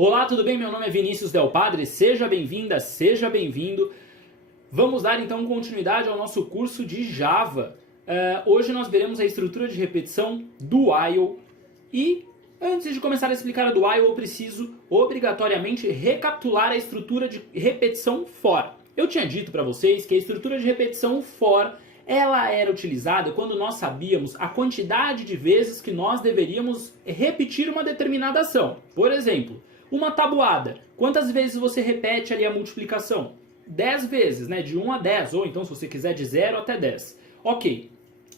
Olá, tudo bem? Meu nome é Vinícius Del Padre, seja bem-vinda, seja bem-vindo. Vamos dar então continuidade ao nosso curso de Java. Hoje nós veremos a estrutura de repetição do while e antes de começar a explicar a do while eu preciso obrigatoriamente recapitular a estrutura de repetição for. Eu tinha dito para vocês que a estrutura de repetição for ela era utilizada quando nós sabíamos a quantidade de vezes que nós deveríamos repetir uma determinada ação. Por exemplo, uma tabuada. Quantas vezes você repete ali a multiplicação? 10 vezes, né? De 1 a 10, ou então se você quiser de 0 até 10. Ok.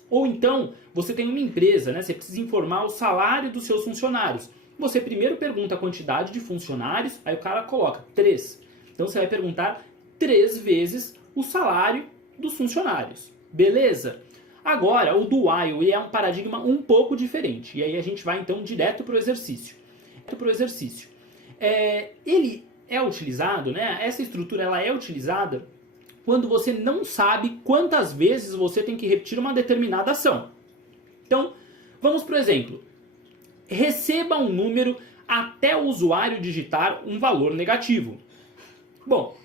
Ou então, você tem uma empresa, né? Você precisa informar o salário dos seus funcionários. Você primeiro pergunta a quantidade de funcionários, aí o cara coloca 3. Então você vai perguntar 3 vezes o salário dos funcionários. Beleza? Agora, o do while é um paradigma um pouco diferente. E aí a gente vai então direto para o exercício. Ele é utilizado, né? Essa estrutura ela é utilizada quando você não sabe quantas vezes você tem que repetir uma determinada ação. Então, vamos para o exemplo. Receba um número até o usuário digitar um valor negativo. Bom,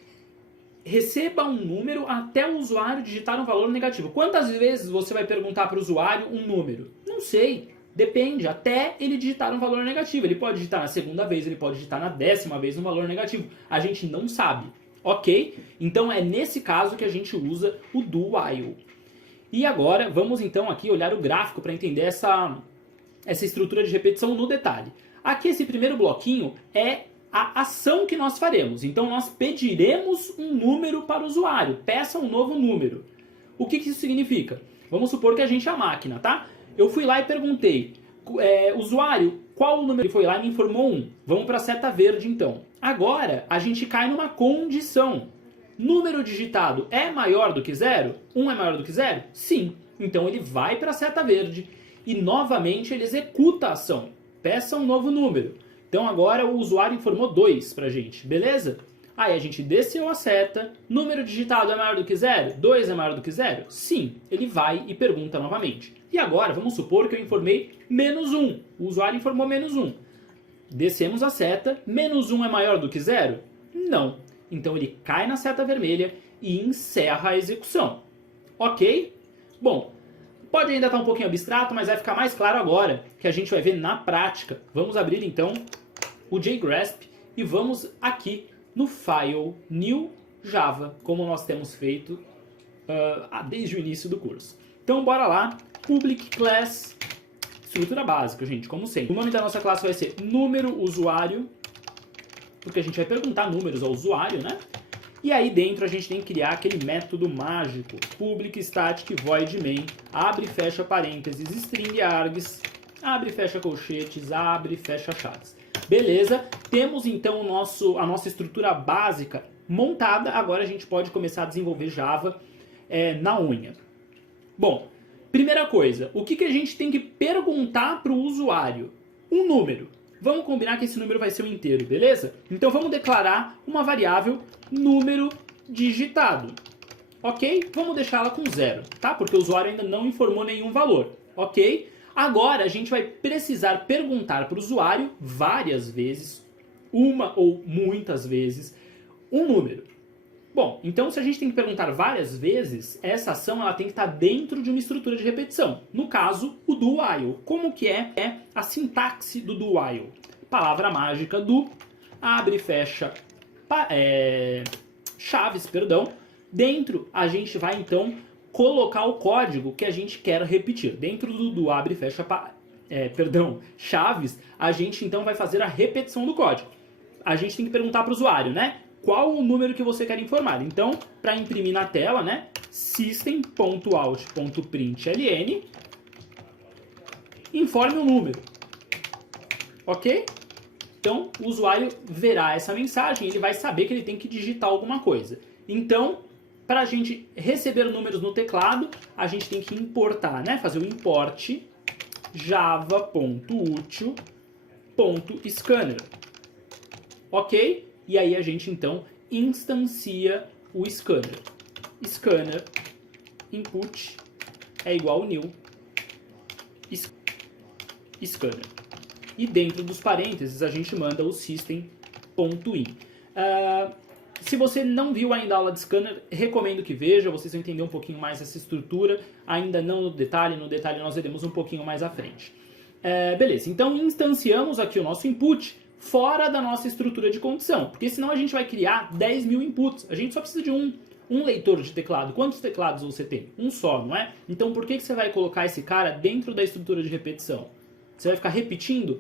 receba um número até o usuário digitar um valor negativo. Quantas vezes você vai perguntar para o usuário um número? Não sei. Depende, até ele digitar um valor negativo. Ele pode digitar na segunda vez, ele pode digitar na 10ª vez um valor negativo. A gente não sabe, ok? Então é nesse caso que a gente usa o do while. E agora vamos então aqui olhar o gráfico para entender essa estrutura de repetição no detalhe. Aqui esse primeiro bloquinho é a ação que nós faremos. Então nós pediremos um número para o usuário. Peça um novo número. O que isso significa? Vamos supor que a gente é a máquina, tá? Eu fui lá e perguntei, usuário, qual o número? Ele foi lá e me informou 1. Vamos para a seta verde então. Agora a gente cai numa condição. Número digitado é maior do que 0? 1 é maior do que 0? Sim. Então ele vai para a seta verde e novamente ele executa a ação. Peça um novo número. Então agora o usuário informou 2 pra gente, beleza? Aí a gente desceu a seta, número digitado é maior do que 0? 2 é maior do que 0? Sim, ele vai e pergunta novamente. E agora vamos supor que eu informei menos 1, o usuário informou menos 1. Descemos a seta, menos 1 é maior do que 0? Não. Então ele cai na seta vermelha e encerra a execução. Ok? Bom, pode ainda estar um pouquinho abstrato, mas vai ficar mais claro agora, que a gente vai ver na prática. Vamos abrir então o JGrasp e vamos aqui no File, New Java, como nós temos feito desde o início do curso. Então bora lá, Public Class, estrutura básica, gente, como sempre. O nome da nossa classe vai ser número usuário, porque a gente vai perguntar números ao usuário, né? E aí dentro a gente tem que criar aquele método mágico, public static void main, abre e fecha parênteses, string args, abre e fecha colchetes, abre e fecha chaves. Beleza, temos então a nossa estrutura básica montada, agora a gente pode começar a desenvolver Java na unha. Bom, primeira coisa, o que a gente tem que perguntar para o usuário? Um número. Vamos combinar que esse número vai ser um inteiro, beleza? Então vamos declarar uma variável número digitado. Ok? Vamos deixá-la com 0, tá? Porque o usuário ainda não informou nenhum valor. Ok? Agora a gente vai precisar perguntar para o usuário várias vezes, uma ou muitas vezes, um número. Bom, então se a gente tem que perguntar várias vezes, essa ação ela tem que estar dentro de uma estrutura de repetição. No caso, o do while. Como que é a sintaxe do do while? Palavra mágica do abre e fecha chaves, perdão. Dentro a gente vai então colocar o código que a gente quer repetir. Dentro do abre e fecha chaves, a gente então vai fazer a repetição do código. A gente tem que perguntar para o usuário, né? Qual o número que você quer informar? Então, para imprimir na tela, né? System.out.println informe o número. Ok? Então, o usuário verá essa mensagem, ele vai saber que ele tem que digitar alguma coisa. Então, para a gente receber números no teclado, a gente tem que importar, né? Fazer o import java.util.scanner. Ok? E aí a gente então instancia o scanner. Scanner input é igual ao new scanner. E dentro dos parênteses a gente manda o system .in. Se você não viu ainda a aula de scanner, recomendo que veja, vocês vão entender um pouquinho mais essa estrutura, ainda não no detalhe nós veremos um pouquinho mais à frente. Beleza, então instanciamos aqui o nosso input fora da nossa estrutura de condição, porque senão a gente vai criar 10 mil inputs, a gente só precisa de um leitor de teclado. Quantos teclados você tem? Um só, não é? Então por que você vai colocar esse cara dentro da estrutura de repetição? Você vai ficar repetindo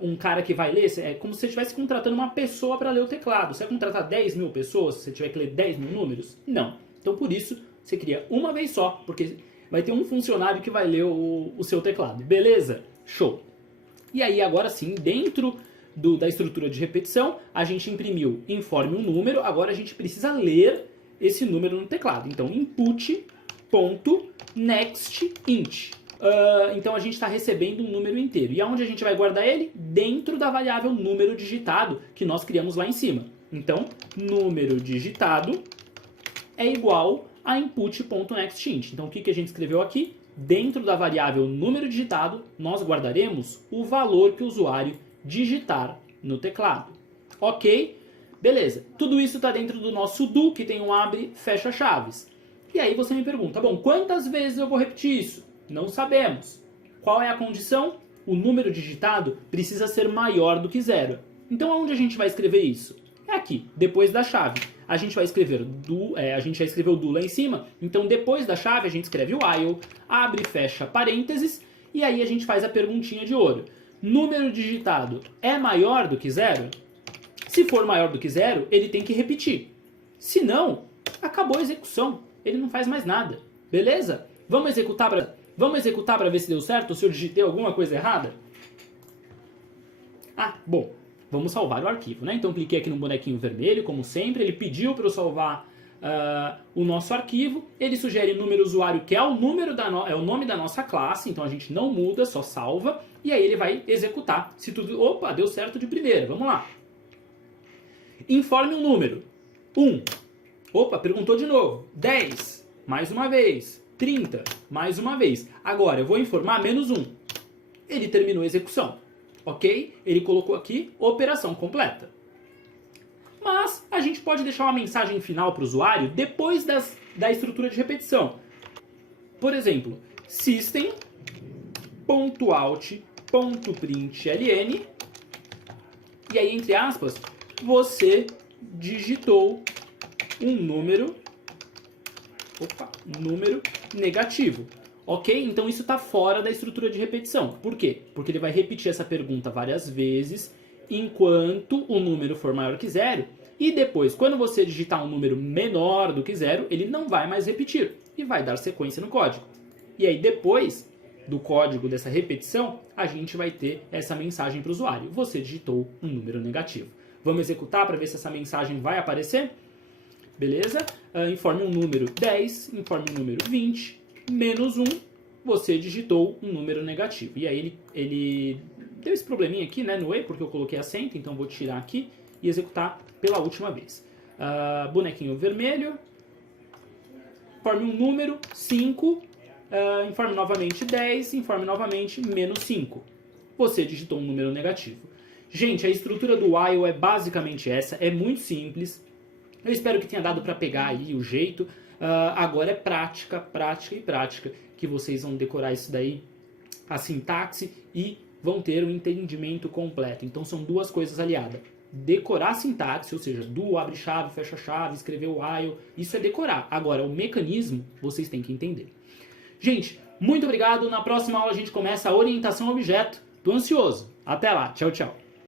um cara que vai ler? É como se você estivesse contratando uma pessoa para ler o teclado. Você vai contratar 10 mil pessoas se você tiver que ler 10 mil números? Não. Então por isso você cria uma vez só, porque vai ter um funcionário que vai ler o seu teclado. Beleza? Show! E aí agora sim, dentro da estrutura de repetição, a gente imprimiu informe um número, agora a gente precisa ler esse número no teclado. Então, input.nextInt. Então, a gente está recebendo um número inteiro. E aonde a gente vai guardar ele? Dentro da variável número digitado que nós criamos lá em cima. Então, número digitado é igual a input.nextInt. Então, o que a gente escreveu aqui? Dentro da variável número digitado, nós guardaremos o valor que o usuário digitar no teclado. Ok? Beleza, tudo isso está dentro do nosso do, que tem um abre, fecha chaves. E aí você me pergunta, bom, quantas vezes eu vou repetir isso? Não sabemos. Qual é a condição? O número digitado precisa ser maior do que 0. Então aonde a gente vai escrever isso? É aqui, depois da chave. A gente vai escrever a gente já escreveu do lá em cima, então depois da chave a gente escreve o while, abre e fecha parênteses, e aí a gente faz a perguntinha de ouro. Número digitado é maior do que 0? Se for maior do que 0, ele tem que repetir. Se não, acabou a execução. Ele não faz mais nada. Beleza? Vamos executar para ver se deu certo ou se eu digitei alguma coisa errada? Bom, vamos salvar o arquivo, né? Então cliquei aqui no bonequinho vermelho, como sempre. Ele pediu para eu salvar o nosso arquivo. Ele sugere número usuário, que é o nome da nossa classe. Então a gente não muda, só salva. E aí ele vai executar. Se tudo... Opa, deu certo de primeira. Vamos lá. Informe um número. 1. Opa, perguntou de novo. 10. Mais uma vez. 30. Mais uma vez. Agora eu vou informar menos 1. Ele terminou a execução. Ok? Ele colocou aqui operação completa. Mas a gente pode deixar uma mensagem final para o usuário depois da estrutura de repetição. Por exemplo, system.out.println e aí, entre aspas, você digitou um número negativo. Ok? Então isso está fora da estrutura de repetição. Por quê? Porque ele vai repetir essa pergunta várias vezes enquanto o número for maior que 0. E depois, quando você digitar um número menor do que 0, ele não vai mais repetir e vai dar sequência no código. E aí depois do código dessa repetição, a gente vai ter essa mensagem para o usuário. Você digitou um número negativo. Vamos executar para ver se essa mensagem vai aparecer? Beleza? Informe um número 10, informe um número 20, menos 1, você digitou um número negativo. E aí ele deu esse probleminha aqui, né, no E, porque eu coloquei acento, então vou tirar aqui e executar pela última vez. Bonequinho vermelho, informe um número 5, informe novamente 10, informe novamente menos 5. Você digitou um número negativo. Gente, a estrutura do while é basicamente essa, é muito simples. Eu espero que tenha dado para pegar aí o jeito. Agora é prática, prática e prática, que vocês vão decorar isso daí, a sintaxe, e vão ter um entendimento completo. Então são duas coisas aliadas. Decorar a sintaxe, ou seja, do abre chave, fecha chave, escrever o while, isso é decorar. Agora, o mecanismo, vocês têm que entender. Gente, muito obrigado. Na próxima aula a gente começa a orientação a objeto. Tô ansioso. Até lá. Tchau, tchau.